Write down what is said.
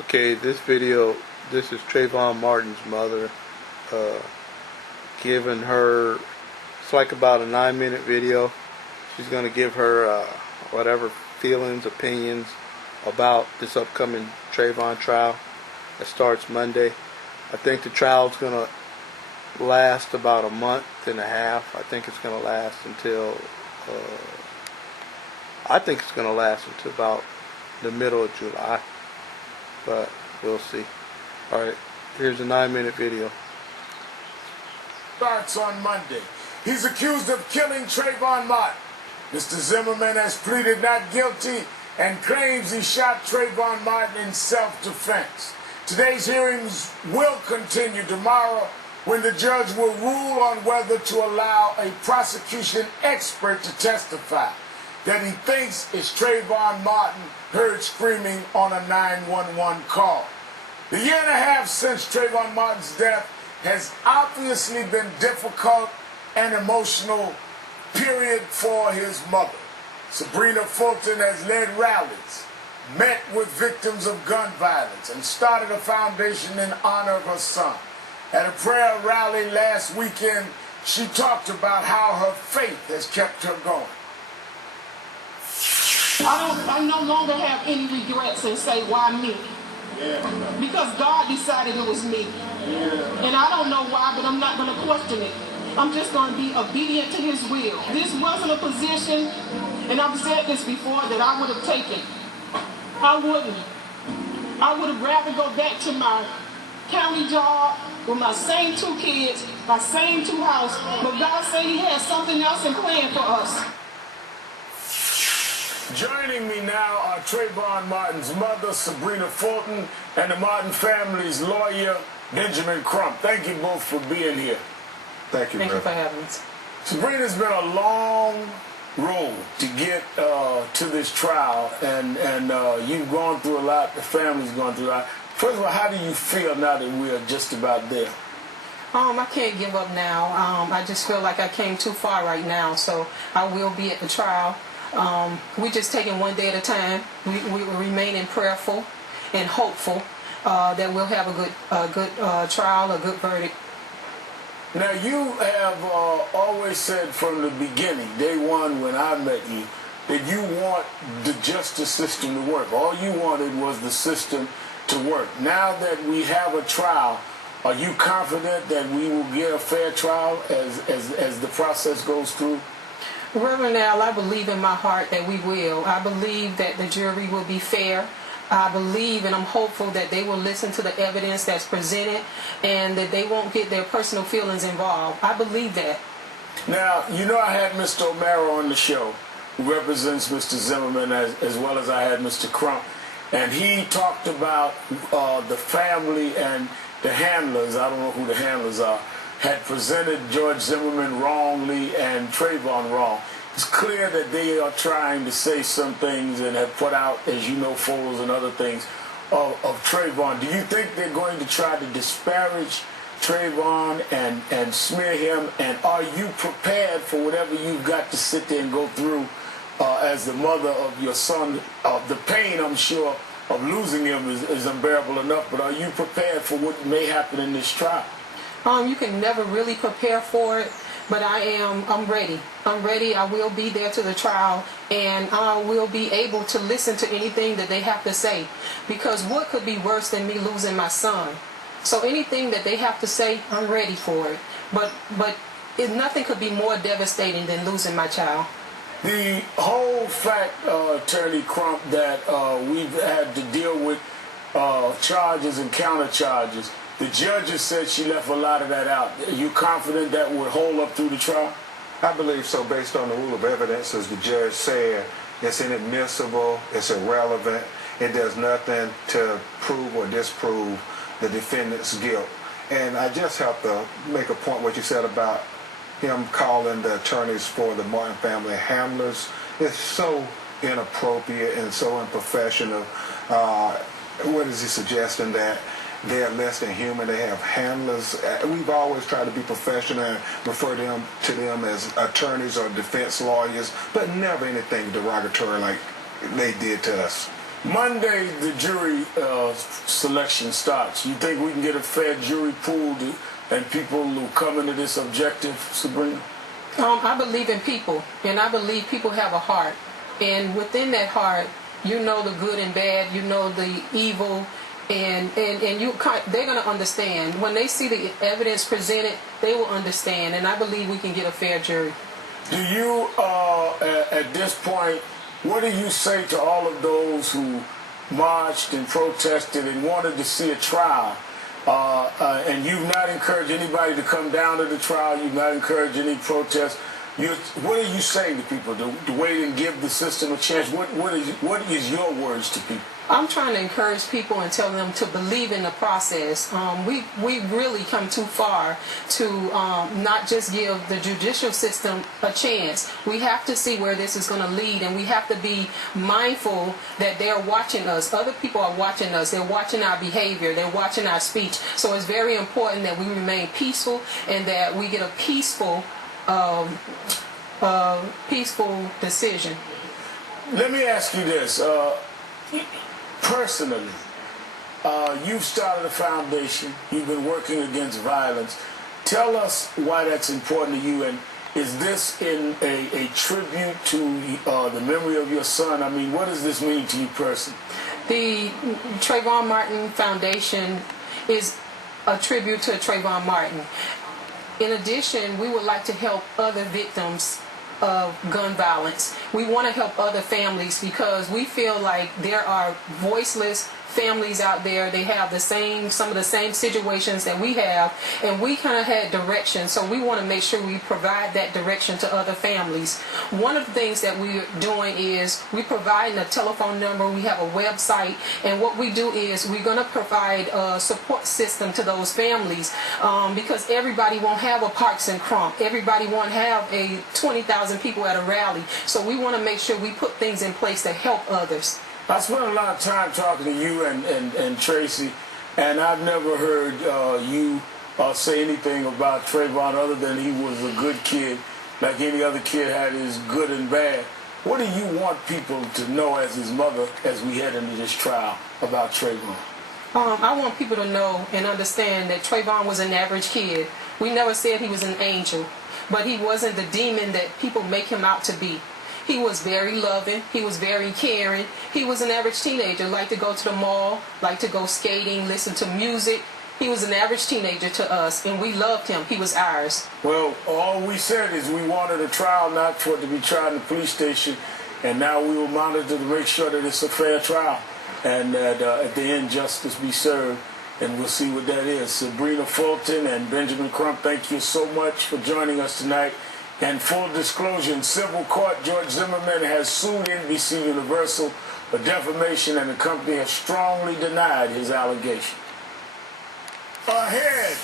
Okay, this this is Trayvon Martin's mother, uh, giving her, it's like about a 9 minute video. She's going to give her whatever feelings, opinions about this upcoming Trayvon trial that starts Monday. I think the trial's going to last about a month and a half. I think it's going to last until about the middle of July, but we'll see. Alright, here's a 9 minute video. Starts on Monday. He's accused of killing Trayvon Martin. Mr. Zimmerman has pleaded not guilty and claims he shot Trayvon Martin in self-defense. Today's hearings will continue tomorrow when the judge will rule on whether to allow a prosecution expert to testify that he thinks it's Trayvon Martin heard screaming on a 911 call. The year and a half since Trayvon Martin's death has obviously been difficult and emotional period for his mother. Sabrina Fulton has led rallies, met with victims of gun violence, and started a foundation in honor of her son. At a prayer rally last weekend, she talked about how her faith has kept her going. I no longer have any regrets and say, why me? Because God decided it was me. And I don't know why, but I'm not going to question it. I'm just going to be obedient to his will. This wasn't a position, and I've said this before, that I would have taken. I wouldn't. I would have rather go back to my county job with my same 2 kids, my same 2 houses, but God said he has something else in plan for us. Joining me now are Trayvon Martin's mother, Sabrina Fulton, and the Martin family's lawyer, Benjamin Crump. Thank you both for being here. Thank you, Thank you for having us. Sabrina's been a long road to get to this trial, and you've gone through a lot, the family's gone through a lot. First of all, how do you feel now that we're just about there? I can't give up now. I just feel like I came too far right now, so I will be at the trial. We're just taking one day at a time. We remaining prayerful and hopeful that we'll have a good trial, a good verdict. Now, you have always said from the beginning, day one when I met you, that you want the justice system to work. All you wanted was the system to work. Now that we have a trial, are you confident that we will get a fair trial as the process goes through? Reverend Al, I believe in my heart that we will. I believe that the jury will be fair. I believe and I'm hopeful that they will listen to the evidence that's presented and that they won't get their personal feelings involved. I believe that. Now, you know I had Mr. O'Mara on the show, who represents Mr. Zimmerman, as well as I had Mr. Crump, and he talked about the family and the handlers, I don't know who the handlers are, had presented George Zimmerman wrongly and Trayvon wrong. It's clear that they are trying to say some things and have put out, as you know, photos and other things of Trayvon. Do you think they're going to try to disparage Trayvon and smear him? And are you prepared for whatever you've got to sit there and go through as the mother of your son? The pain, I'm sure, of losing him is unbearable enough, but are you prepared for what may happen in this trial? You can never really prepare for it, but I'm ready. I'm ready. I will be there to the trial, and I will be able to listen to anything that they have to say, because what could be worse than me losing my son? So anything that they have to say, I'm ready for it. But nothing could be more devastating than losing my child. The whole fact, Attorney Crump, that we've had to deal with charges and counter charges, the judge has said she left a lot of that out. Are you confident that would hold up through the trial? I believe so, based on the rule of evidence, as the judge said. It's inadmissible, it's irrelevant, it does nothing to prove or disprove the defendant's guilt. And I just have to make a point what you said about him calling the attorneys for the Martin family handlers. It's so inappropriate and so unprofessional. What is he suggesting, that they're less than human? They have handlers. We've always tried to be professional and refer to them as attorneys or defense lawyers, but never anything derogatory like they did to us. Monday, the jury selection starts? You think we can get a fair jury pool and people who come into this objective, Sabrina? I believe in people, and I believe people have a heart. And within that heart, you know the good and bad, you know the evil, and they're going to understand. When they see the evidence presented, they will understand, and I believe we can get a fair jury. Do you, at this point, what do you say to all of those who marched and protested and wanted to see a trial? And you've not encouraged anybody to come down to the trial. You've not encouraged any protests. What are you saying to people? To wait and give the system a chance? What is your words to people? I'm trying to encourage people and tell them to believe in the process. We really come too far to not just give the judicial system a chance. We have to see where this is going to lead, and we have to be mindful that they're watching us. Other people are watching us. They're watching our behavior. They're watching our speech. So it's very important that we remain peaceful and that we get a peaceful decision. Let me ask you this. Personally, you've started a foundation. You've been working against violence. Tell us why that's important to you, and is this in a tribute to the memory of your son? I mean, what does this mean to you personally? The Trayvon Martin Foundation is a tribute to Trayvon Martin. In addition, we would like to help other victims of gun violence. We want to help other families because we feel like there are voiceless families out there. They have some of the same situations that we have, and we kind of had direction, so we want to make sure we provide that direction to other families. One of the things that we're doing is we're providing a telephone number. We have a website, and what we do is we're going to provide a support system to those families because everybody won't have a Parks and Crump. Everybody won't have a 20,000 people at a rally, so we want to make sure we put things in place to help others. I spent a lot of time talking to you and Tracy, and I've never heard you say anything about Trayvon other than he was a good kid, like any other kid had his good and bad. What do you want people to know as his mother as we head into this trial about Trayvon? I want people to know and understand that Trayvon was an average kid. We never said he was an angel, but he wasn't the demon that people make him out to be. He was very loving. He was very caring. He was an average teenager, liked to go to the mall, liked to go skating, listen to music. He was an average teenager to us, and we loved him. He was ours. Well, all we said is we wanted a trial, not for it to be tried in the police station, and now we will monitor to make sure that it's a fair trial, and that at the end justice be served, and we'll see what that is. Sabrina Fulton and Benjamin Crump, thank you so much for joining us tonight. And full disclosure, in civil court, George Zimmerman has sued NBC Universal for defamation, and the company has strongly denied his allegation. Ahead.